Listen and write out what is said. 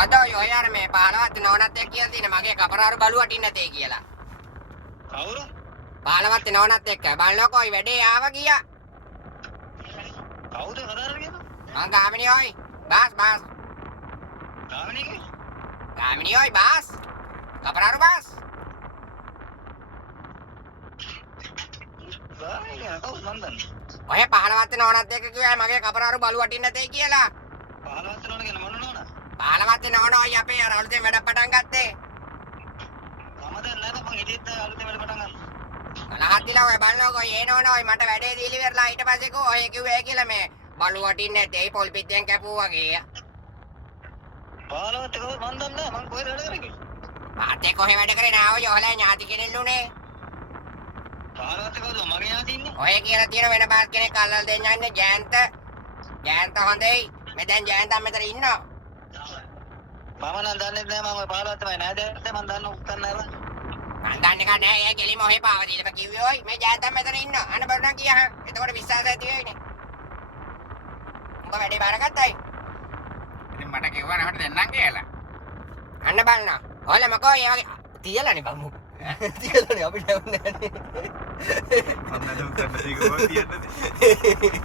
මොකද ඔය යාර මේ 15ත් නෝනත් එක්ක කියලා තියෙන මගේ කපරාරු බලුවට ඉන්න තේ කියලා. කවුරු? 15ත් නෝනත් එක්ක බලනකො ඔය වැඩේ ආවා ගියා. කවුද කතාර කියනවා? මං ගාමිණී ඔයි. බාස්. ගාමිණී? ගාමිණී ඔයි බාස්. කපරාරු බාස්. කවුද මන් දන්නේ? ඔය 15ත් නෝනත් එක්ක කිව්වා මගේ කපරාරු බලුවට ඉන්න තේ කියලා. 15ත් නෝන කියන මොන නෝන? 15ත් නෝනෝයි අපේ අර අලුතෙන් වැඩ පටන් ගත්තේ. මම දැන් නැද මං ඉතින් අලුතෙන් වැඩ පටන් ගන්න. කලහත්තිලා ඔය බලනකො ඒ නෝනෝයි මට වැඩේ දීලි වෙරලා ඊට පස්සේ කෝ ඔය කිව්වේ කියලා මේ බලුවට ඉන්නේ තේ පොල් පිටියෙන් කැපුවා වගේ. 15ත් කවුද මන් දන්නේ නැහැ. මං කොහෙද වැඩ කරන්නේ? පාතේ කොහෙ වැඩ කරේ නාව යෝලා ඥාති කෙනෙල්ලුනේ. 15ත් කවුද මගේ ඥාති ඉන්නේ? ඔය කියලා තියෙන වෙන බාස් කෙනෙක් අල්ලලා දෙන්න යන්නේ ජයන්ත. ජයන්ත හොඳයි. මේ දැන් ජයන්ත මෙතන ඉන්නවා. මම නම් දන්නේ නැහැ. මම ඔය 15ත්මයි නෑද? මන් දන්න උත්තර නැහැ. මං දන්නේ නැහැ. ඒ කෙලිම ඔහෙ පාව දීලා කිව්වේ ඔයි මේ ජයන්ත මෙතන ඉන්නවා. අන්න බලන්න කියහන්. එතකොට විශ්වාසය ඇති වෙයිනේ. උඹ වැඩේ බාරගත්තයි. ඉතින් මට කිව්වා නහට දෙන්නම් කියලා. අන්න බලන්න. ඔයාලා මොකෝ ඒ වගේ තියලානේ බම්මු. තියලානේ අපිට නැවුනේ නැහැ. මම නම් උත්තර දෙක කොහොමද තියන්නේ?